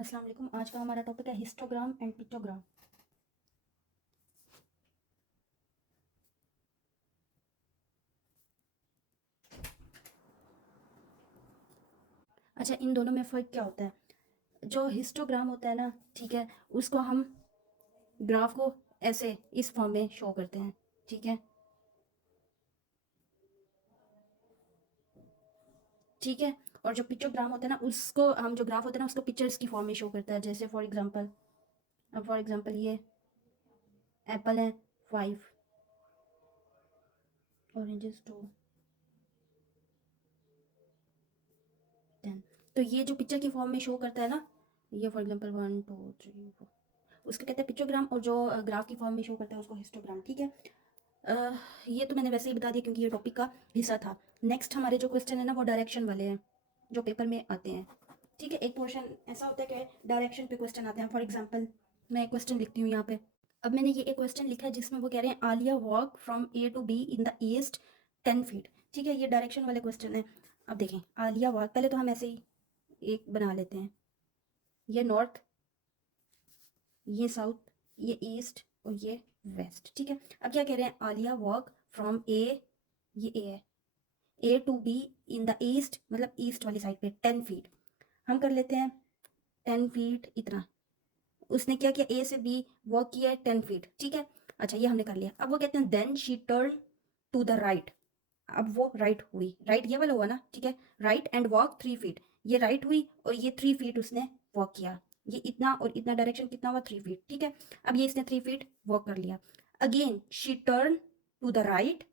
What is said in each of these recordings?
अस्सलाम वालेकुम। आज का हमारा टॉपिक है हिस्टोग्राम एंड पिक्टोग्राम। अच्छा, इन दोनों में फ़र्क क्या होता है? जो हिस्टोग्राम होता है ना, ठीक है, उसको हम ग्राफ को ऐसे इस फॉर्म में शो करते हैं, ठीक है, ठीक है। और जो पिक्टोग्राम होता है ना, उसको हम जो ग्राफ होता है ना, उसको पिक्चर्स की फॉर्म में शो करता है। जैसे फॉर एग्जांपल ये एप्पल है 5, ऑरेंजेस 2, 10। तो ये जो पिक्चर की फॉर्म में शो करता है ना, ये फॉर एग्जांपल 1 2 3 4, उसको कहते हैं पिक्टोग्राम। और जो ग्राफ की फॉर्म में शो करता है उसको हिस्टोग्राम, ठीक है। अ, ये तो मैंने वैसे ही बता दिया क्योंकि ये टॉपिक का हिस्सा था। नेक्स्ट हमारे जो क्वेश्चन है ना, वो डायरेक्शन वाले हैं जो पेपर में आते हैं, ठीक है। एक पोर्शन ऐसा होता है कि डायरेक्शन पे क्वेश्चन आते हैं। फॉर एग्जांपल मैं एक क्वेश्चन लिखती हूँ यहाँ पे। अब मैंने ये एक क्वेश्चन लिखा है जिसमें वो कह रहे हैं Alia walk from A to B in the east 10 feet, ठीक है। ये डायरेक्शन वाले क्वेश्चन है। अब देखें, आलिया वॉक, पहले तो हम ऐसे ही एक बना लेते हैं। ये नॉर्थ, ये साउथ, ये ईस्ट और ये वेस्ट, ठीक है। अब क्या कह रहे हैं, आलिया वॉक फ्रॉम ए, ये ए है, A to B in the east, मतलब ईस्ट वाली साइड पे 10 फीट। हम कर लेते हैं 10 फीट इतना। उसने क्या किया, ए से बी वॉक किया है 10 फीट, ठीक है। अच्छा, ये हमने कर लिया। अब वो कहते हैं then she turn to the right. अब वो राइट हुई, राइट ये वाला हुआ ना, ठीक है। राइट एंड वॉक 3 फीट, ये राइट हुई और ये 3 फीट उसने वॉक किया। ये इतना और इतना डायरेक्शन कितना हुआ, 3 फीट, ठीक है। अब ये इसने 3 फीट वॉक कर लिया। Again she turn to the right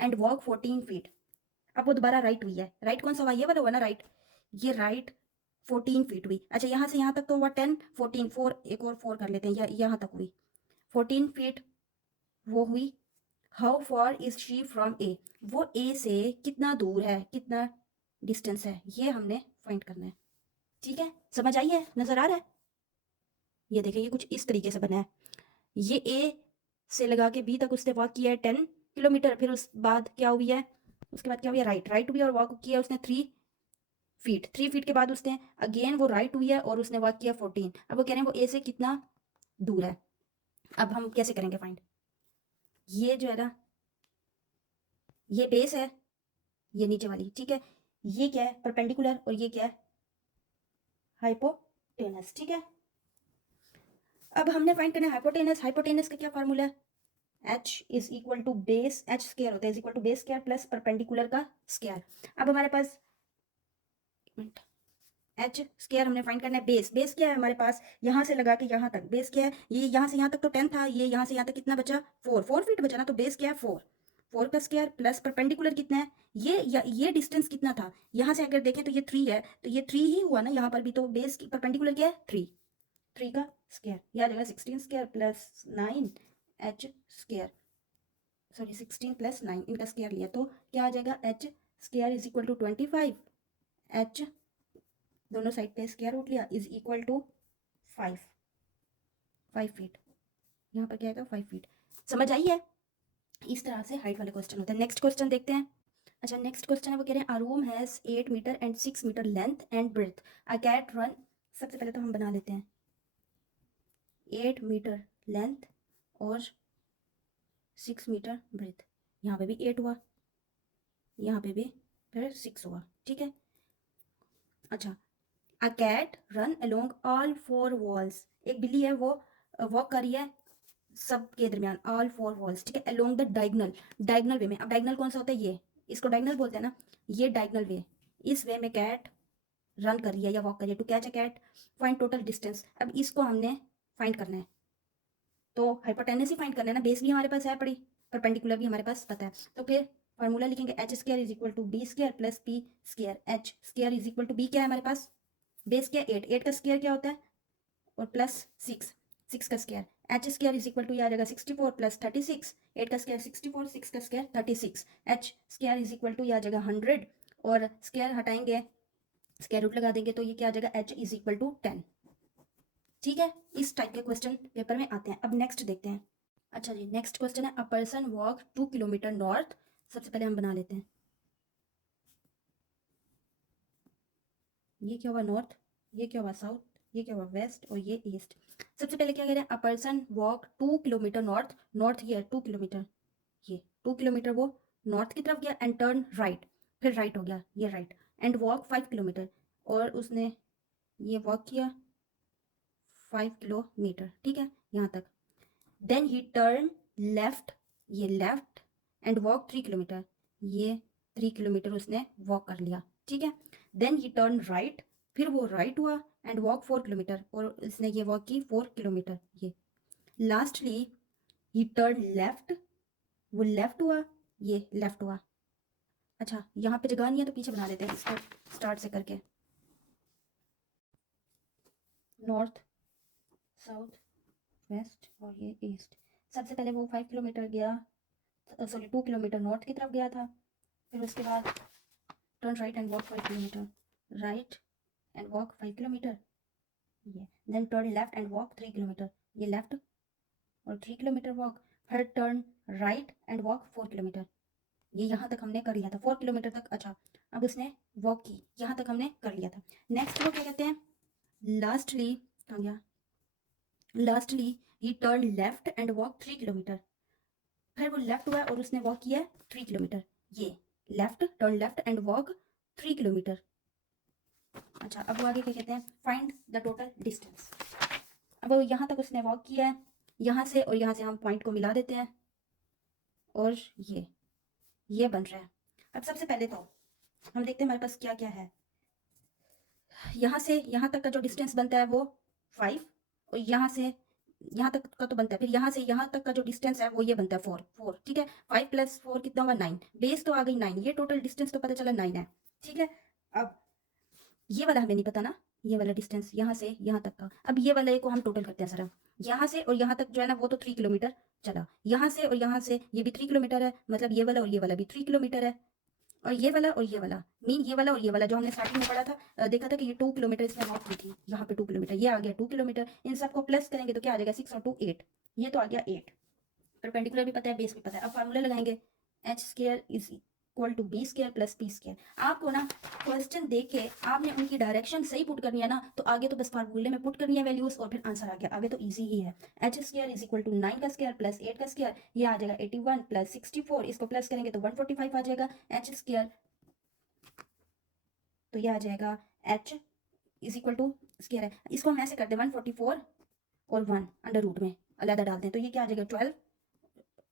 and walk 14 feet. अब वो दोबारा राइट हुई है। राइट कौन सा हुआ, ये वाला हुआ ना राइट। ये राइट 14 फीट हुई। अच्छा, यहाँ से यहाँ तक तो हुआ 10, 14, 4, एक और 4 कर लेते हैं, यहाँ तक हुई 14 फीट वो हुई। How far is she from A, वो ए से कितना दूर है, कितना डिस्टेंस है, ये हमने फाइंड करना है, ठीक है। समझ आई है, नजर आ रहा है? ये देखिए, ये कुछ इस तरीके से बना है। ये ए से लगा के बी तक उसने वॉक किया है 10 किलोमीटर। फिर उस बाद क्या हुई है, उसके बाद क्या हुई है, राइट, राइट हुई और वॉक किया उसने 3 फीट। 3 फीट के बाद उसने अगेन वो राइट हुई है और उसने वॉक किया 14। अब वो कह रहे हैं वो ए से कितना दूर है। अब हम कैसे करेंगे फाइंड? ये जो है ना, ये बेस है, ये नीचे वाली, ठीक है। ये क्या है, परपेंडिकुलर, और ये क्या है, हाइपोटेनस, ठीक है। अब हमने फाइंड करना है हाइपोटेनस। हाइपोटेनस का क्या फार्मूला है, h is equal to base, h square होता है is equal to base square plus perpendicular का स्क्वायर। अब हमारे पास h स्क्वायर हमने फाइंड करना है। बेस, बेस क्या है हमारे पास, यहाँ से लगा के यहाँ तक बेस क्या है, ये यहाँ से यहाँ तक तो 10 था, ये यहाँ से यहाँ तक कितना बचा, 4 फीट बचा ना। तो बेस क्या है, 4 का स्क्वायर प्लस परपेंडिकुलर कितना है, ये डिस्टेंस कितना था, यहाँ से अगर देखें तो ये 3 है, तो ये 3 ही हुआ ना यहाँ पर भी। तो बेस की परपेंडिकुलर क्या है, 3 का स्क्वायर, यह आ जाएगा 16 square plus 9 h square, sorry 16 plus 9, इनका स्क्वायर लिया तो क्या आ जाएगा, h square is equal to 25, h दोनों साइड पे स्क्वायर रूट लिया इज इक्वल टू 5 फीट। यहाँ पर क्या आएगा, 5 फीट। समझ आई है? इस तरह से हाइट वाले क्वेश्चन होते हैं। नेक्स्ट क्वेश्चन देखते हैं। अच्छा, नेक्स्ट क्वेश्चन है, वो कह रहे हैं a room has 8 metre and 6 metre length and breadth, a cat run. सबसे पहले तो हम बना लेते हैं 8 मीटर लेंथ और 6 मीटर ब्रेथ। यहाँ पे भी 8 हुआ, यहाँ पे भी फिर 6 हुआ, ठीक है। अच्छा, a cat run along all 4 walls, एक बिल्ली है वो वॉक कर रही है सबके दरमियान, ऑल 4 वॉल्स, ठीक है, अलोंग द डायगनल, डायगनल वे में। अब डायगनल कौन सा होता है, ये, इसको डायगनल बोलते हैं ना, ये डायगनल वे, इस वे में कैट रन कर रही है या वॉक कर रही है। To catch a cat find total distance. अब इसको हमने फाइंड करना है, तो हाइपोटेनस ही फाइंड करना है ना, बेस भी हमारे पास है पड़ी, परपेंडिकुलर भी हमारे पास पता है। तो फिर फॉर्मूला लिखेंगे H square is equal to B square plus P square. H square is equal to B क्या है हमारे पास, बेस क्या है 8, 8 का स्क्वायर क्या होता है, और प्लस 6, 6 का square. H square is equal to आ जाएगा 64 प्लस 36, 8 का स्क्वायर 64, 6 का square 36। H square is equal to आ जाएगा 100, और स्क्वायर हटाएंगे, स्क्वायर रूट लगा देंगे तो ये क्या आ जाएगा, एच इज इक्वल टू 10, ठीक है। इस टाइप के क्वेश्चन पेपर में आते हैं। अब नेक्स्ट देखते हैं। अच्छा जी, नेक्स्ट क्वेश्चन है, a person walk 2 kilometre north. सबसे पहले हम बना लेते हैं, ये क्या हुआ नॉर्थ, ये क्या हुआ साउथ, ये क्या हुआ, वेस्ट और ये ईस्ट। सबसे पहले क्या कह रहे हैं, a person walk 2 kilometre north, north ये 2 किलोमीटर, ये 2 किलोमीटर वो नॉर्थ की तरफ गया एंड टर्न राइट, फिर राइट हो गया ये राइट, एंड वॉक 5 किलोमीटर, और उसने ये वॉक किया 5 किलोमीटर, ठीक है यहाँ तक। देन ही टर्न लेफ्ट, ये लेफ्ट, एंड वॉक 3 किलोमीटर, ये 3 किलोमीटर उसने वॉक कर लिया, ठीक है। देन ही टर्न राइट, फिर वो राइट हुआ एंड वॉक 4 किलोमीटर, और उसने ये वॉक की 4 किलोमीटर ये। लास्टली ही टर्न लेफ्ट, वो लेफ्ट हुआ, ये लेफ्ट हुआ। अच्छा यहाँ पे जगह नहीं है तो पीछे बना देते हैं इसको स्टार्ट से करके, नॉर्थ, साउथ, वेस्ट और ये ईस्ट। सबसे पहले वो 5 किलोमीटर गया, सॉरी 2 किलोमीटर नॉर्थ की तरफ गया था, फिर उसके बाद turn right and walk 5 kilometre, right and walk 5 kilometre ये, then turn left and walk 3 kilometre, ये लेफ्ट और 3 किलोमीटर वॉक, फिर turn right and walk 4 kilometre, ये यहाँ तक हमने कर लिया था 4 किलोमीटर तक। अच्छा अब उसने वॉक की, यहाँ तक हमने कर लिया था। नेक्स्ट वो क्या कहते हैं, लास्टली, कहाँ गया, lastly he turn left and walk 3 kilometre, फिर वो लेफ्ट हुआ और उसने वॉक किया 3 किलोमीटर, ये left, turn left and walk 3 kilometre. अच्छा अब वो आगे क्या कहते हैं, फाइंड द टोटल डिस्टेंस। अब वो यहाँ तक उसने वॉक किया है, यहाँ से और यहाँ से हम पॉइंट को मिला देते हैं, और ये बन रहा है। अब सबसे पहले तो हम देखते हैं हमारे पास क्या क्या है। यहाँ से यहाँ तक का जो डिस्टेंस बनता है वो 5, और यहाँ से यहाँ तक का तो बनता है, फिर यहाँ से यहाँ तक का जो डिस्टेंस है वो ये बनता है 4, ठीक है। 5 + 4 कितना हुआ 9, बेस तो आ गई 9, ये टोटल डिस्टेंस तो पता चला 9 है, ठीक है। अब ये वाला हमें नहीं पता ना, ये वाला डिस्टेंस यहाँ से यहाँ तक का। अब ये वाले को हम टोटल करते हैं सर, यहाँ से और यहाँ तक जो है ना वो तो 3 किलोमीटर चला, यहाँ से और यहाँ से ये भी 3 किलोमीटर है, मतलब ये वाला और ये वाला भी 3 किलोमीटर है, और ये वाला मीन ये वाला और ये वाला जो हमने स्टार्टिंग में पढ़ा था, देखा था कि ये 2 किलोमीटर इसने वॉक की थी, यहाँ पे 2 किलोमीटर, ये आ गया 2 किलोमीटर। इन सबको प्लस करेंगे तो क्या आ जाएगा 6 और 2 8, ये तो आ गया 8। परपेंडिकुलर भी पता है, बेस भी पता है। अब फार्मूला लगाएंगे, h² is equal to b² plus p²। आपको ना क्वेश्चन देख के आपने उनकी डायरेक्शन सही पुट करनी है ना, तो आगे तो बस फार्मूले में पुट करनी है वैल्यूज और फिर आंसर आ गया, आगे तो इजी ही है। h² इज इक्वल टू 9 का स्क्वायर प्लस 8 का स्क्वायर, ये आ जाएगा 81 प्लस 64, इसको प्लस करेंगे तो 145 आ जाएगा। h² तो ये आ जाएगा h is equal to square है, इसको हम ऐसे कर दें 144 और 1 अंडर रूट में अलग डाल दें, तो ये क्या आ जाएगा 12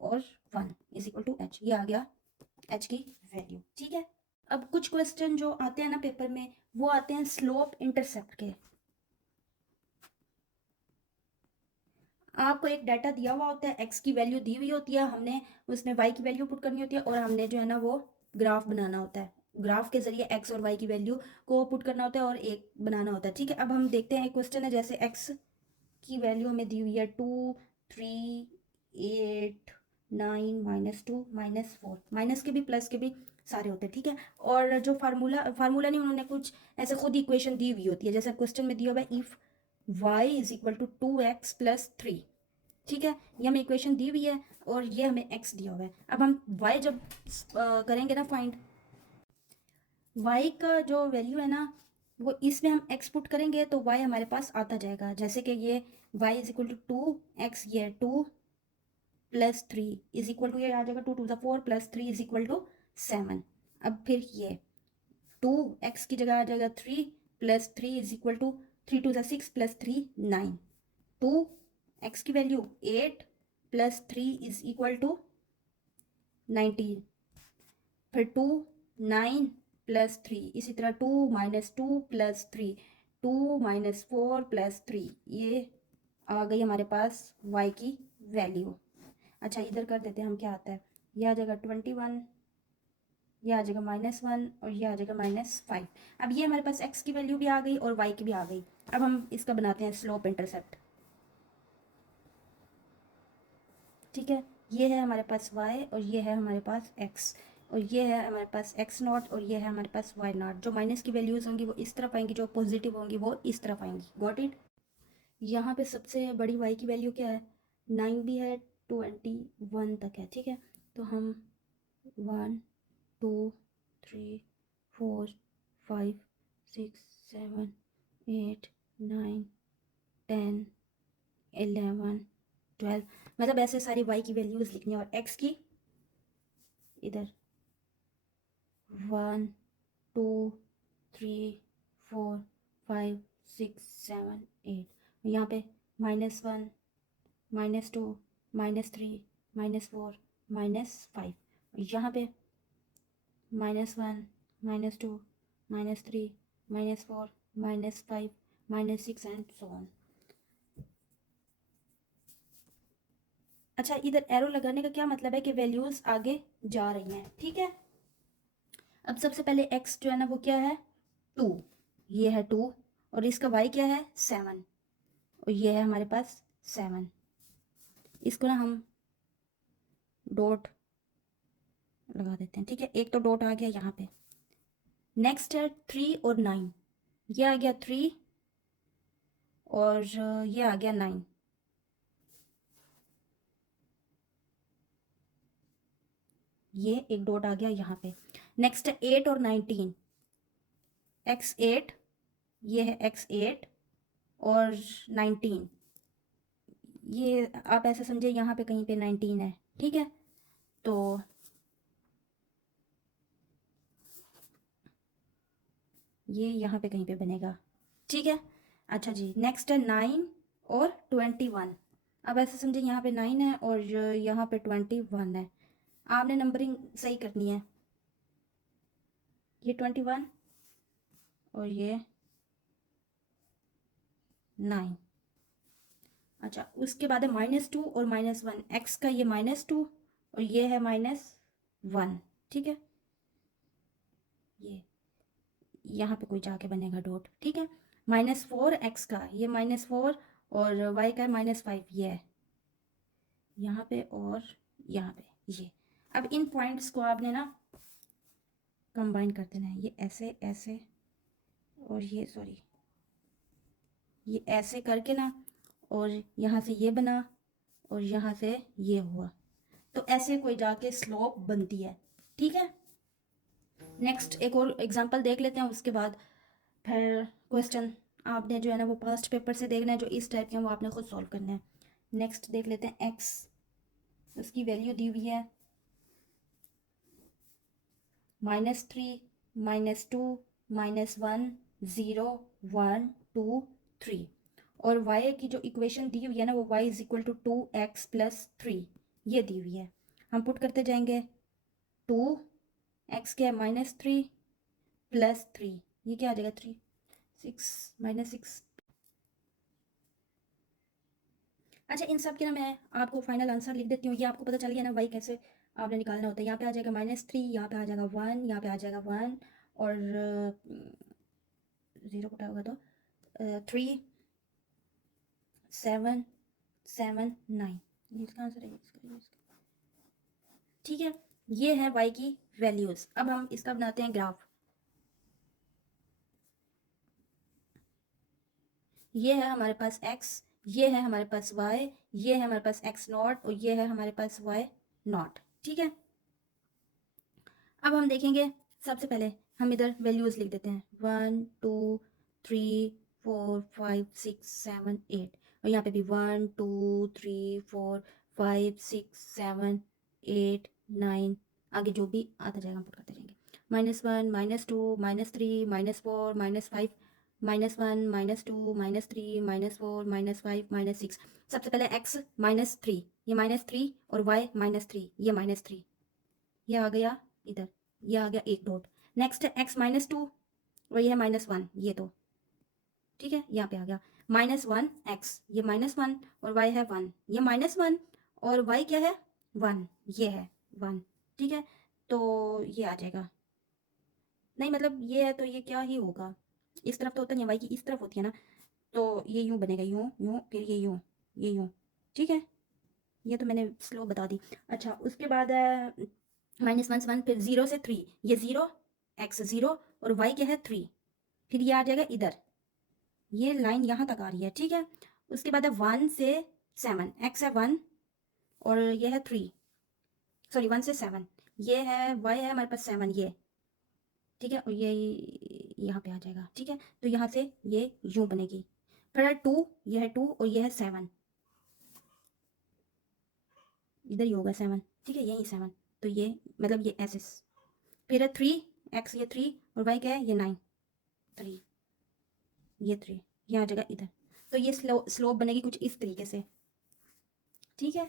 और 1 इज इक्वल टू h, ये आ गया h की वैल्यू, ठीक है। अब कुछ क्वेश्चन जो आते हैं ना पेपर में, वो आते हैं स्लोप इंटरसेप्ट के। आपको एक डाटा दिया हुआ होता है, x की वैल्यू दी हुई होती है, हमने उसमें y की वैल्यू पुट करनी होती है, और हमने जो है ना वो ग्राफ बनाना होता है, ग्राफ के जरिए x और y की वैल्यू को पुट करना होता है और एक बनाना होता है, ठीक है। अब हम देखते हैं एक क्वेश्चन है, जैसे x की वैल्यू हमें दी हुई है 2 3 8 9 -2 -4, माइनस के भी प्लस के भी सारे होते हैं, ठीक है। और जो फार्मूला नहीं, उन्होंने कुछ ऐसे खुद इक्वेशन दी हुई होती है, जैसे क्वेश्चन में दिया हुआ है if y is equal to 2x + 3, ठीक है, ये हमें इक्वेशन दी हुई है और ये हमें x दिया हुआ है। अब हम y जब करेंगे ना फाइंड, y का जो वैल्यू है ना वो इसमें हम x पुट करेंगे तो y हमारे पास आता जाएगा, जैसे कि ये y is equal to 2x, ये 2 + 3 इज इक्वल टू, ये आ जाएगा 2 × 4 + 3 इज इक्वल टू 7। अब फिर ये 2x की जगह आ जाएगा 3 + 3 इज इक्वल टू 3 × 6 + 3 9, 2x की वैल्यू 8 + 3 इज इक्वल टू 19, फिर 2 9 + 3, इसी तरह 2 - 2 + 3, 2 - 4 + 3, ये आ गई हमारे पास y की वैल्यू। अच्छा इधर कर देते हैं हम, क्या आता है, ये आ जाएगा 21, ये आ जाएगा -1 और ये आ जाएगा -5। अब ये हमारे पास x की वैल्यू भी आ गई और y की भी आ गई। अब हम इसका बनाते हैं स्लोप इंटरसेप्ट, ठीक है। ये है हमारे पास y और ये है हमारे पास x, और ये है हमारे पास x0 और ये है हमारे पास y0। जो माइनस की वैल्यूज़ होंगी वो इस तरफ आएंगी, जो पॉजिटिव होंगी वो इस तरफ आएंगी, गॉट इट। यहाँ पे सबसे बड़ी y की वैल्यू क्या है, 9 भी है, 21 तक है, ठीक है। तो हम 1 2 3 4 5 6 7 8 9, 10, 11, 12, मतलब ऐसे सारी y की वैल्यूज़ लिखनी है और x की इधर 1, 2, 3, 4, 5, 6, 7, 8, यहाँ पे -1, -2, -3, -4, -5, यहाँ पे -1, -2, -3, -4, -5, -6 एंड सो ऑन। अच्छा, इधर एरो लगाने का क्या मतलब है कि वैल्यूज़ आगे जा रही हैं, ठीक है। अब सबसे पहले x जो है ना वो क्या है 2, ये है 2, और इसका y क्या है 7, और ये है हमारे पास 7। इसको ना हम डॉट लगा देते हैं, ठीक है। एक तो डॉट आ गया यहाँ पे। नेक्स्ट है 3 और 9, ये आ गया 3 और ये आ गया 9, ये एक डॉट आ गया यहाँ पे। नेक्स्ट है 8 और 19, x8, ये है x8 और 19, ये आप ऐसे समझे यहाँ पे कहीं पे 19 है, ठीक है। तो ये यहाँ पे कहीं पे बनेगा, ठीक है। अच्छा जी, नेक्स्ट है 9 और 21। अब ऐसे समझे यहाँ पे 9 है और यहाँ पे 21 है। आपने नंबरिंग सही करनी है, ये 21 और ये 9। अच्छा, उसके बाद है -2 और -1, एक्स का ये -2 और ये है -1, ठीक है। ये यहाँ पे कोई जाके बनेगा डॉट, ठीक है। -4 एक्स का, ये -4 और वाई का है -5, ये है यहाँ पे और यहाँ पे ये। अब इन पॉइंट्स को आपने ना कंबाइन कर देना है, ये ऐसे ऐसे और ये सॉरी ये ऐसे करके ना, और यहाँ से ये बना और यहाँ से ये हुआ, तो ऐसे कोई जाके स्लोप बनती है, ठीक है। नेक्स्ट एक और एग्जांपल देख लेते हैं, उसके बाद फिर क्वेश्चन आपने जो है ना वो पास्ट पेपर से देखना है, जो इस टाइप के हैं वो आपने खुद सॉल्व करना है। नेक्स्ट देख लेते हैं एक्स, उसकी वैल्यू दी हुई है -3, -2, -1, 0, 1, 2, 3, और y की जो इक्वेशन दी हुई है ना वो y is equal to 2x + 3, ये दी हुई है। हम पुट करते जाएंगे, 2x क्या है -3 + 3, ये क्या आ जाएगा 3, 6 -6। अच्छा, इन सब के ना मैं आपको फाइनल आंसर लिख देती हूँ, ये आपको पता चल गया ना वाई कैसे आपने निकालना होता है। यहाँ पे आ जाएगा -3, यहाँ पे आ जाएगा 1, यहाँ पे आ जाएगा 1 और 0 कटा होगा तो 3, 7, 7, 9, ये इसका आंसर है, ठीक है। ये है वाई की वैल्यूज। अब हम इसका बनाते हैं ग्राफ। ये है हमारे पास x, ये है हमारे पास y, ये है हमारे पास x0 और ये है हमारे पास y0, ठीक है। अब हम देखेंगे, सबसे पहले हम इधर वैल्यूज लिख देते हैं 1, 2, 3, 4, 5, 6, 7, 8, और यहाँ पे भी 1, 2, 3, 4, 5, 6, 7, 8, 9, आगे जो भी आता जाएगा हम पुट करते जाएंगे। -1, -2, -3, -4, -5, -1, -2, -3, -4, -5, -6। सबसे पहले x -3, ये -3 और y -3, ये -3, ये आ गया इधर, ये आ गया एक डॉट। नेक्स्ट है x -2 और ये है -1, ये तो ठीक है, यहाँ पे आ गया -1 x, ये -1 और y है 1, ये -1 और y क्या है 1, ये है 1, ठीक है। तो ये आ जाएगा, नहीं मतलब ये है तो ये क्या ही होगा, इस तरफ तो होता नहीं है, y की इस तरफ होती है ना, तो ये यूं बनेगा, यूं यूं फिर ये यूं, ये यूं, ठीक है। ये तो मैंने स्लो बता दी। अच्छा, उसके बाद -1 फिर 0 से 3, ये 0 x 0 और y क्या है 3, फिर ये आ जाएगा इधर, ये लाइन यहाँ तक आ रही है, ठीक है। उसके बाद है 1 से 7, x है 1 और ये है 3, सॉरी 1 से 7, ये है y है हमारे पास 7, ये ठीक है, और ये यहाँ पे आ जाएगा, ठीक है। तो यहाँ से ये यूं बनेगी, फिर है 2, ये है 2 और ये है 7, इधर ही होगा 7, ठीक है, यही 7, तो ये मतलब ये ऐसे। फिर है 3, x ये 3 और y क्या है, ये 9, 3, ये 3, ये आ जाएगा इधर। तो ये स्लोप बनेगी कुछ इस तरीके से, ठीक है।